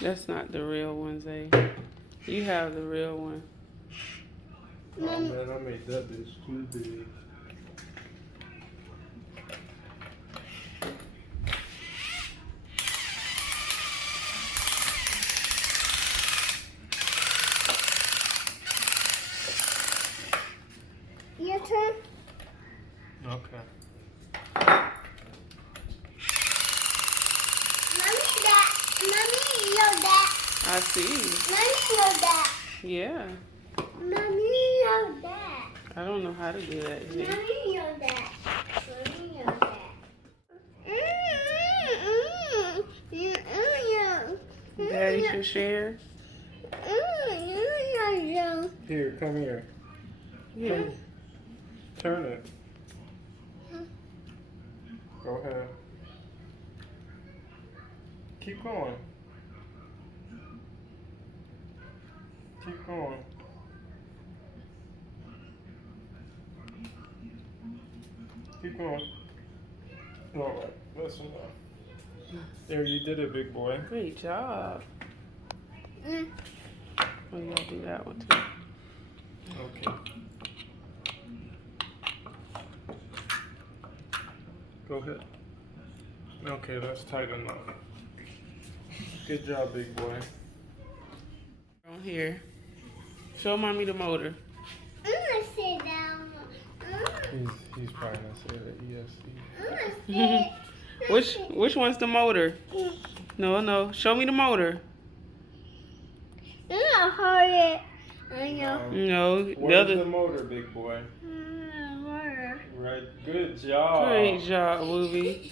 That's not the real one, Zay. You have the real one. Oh man, I made that bitch too big. Your turn. Okay. Mommy, your dad. I see. Mommy, your dad. Yeah. Mommy, your dad. I don't know how to do that, Zay. Mommy, your dad. Mommy, your dad. Daddy should share. Here, come here. Yeah. Turn it. Go ahead. Keep going. Keep going. Keep going. Alright, that's enough. There, you did it, big boy. Great job. Oh, you gotta do that one too. Okay. Go ahead. Okay, that's tight enough. Good job, big boy. On here. Show mommy the motor. I'm gonna sit down. He's probably gonna say that ESC. I'm gonna sit. Which one's the motor? No. Show me the motor. I'm gonna hold it. I know. No. The Where's the other. motor, big boy? Water. Right. Good job. Great job, Wooby.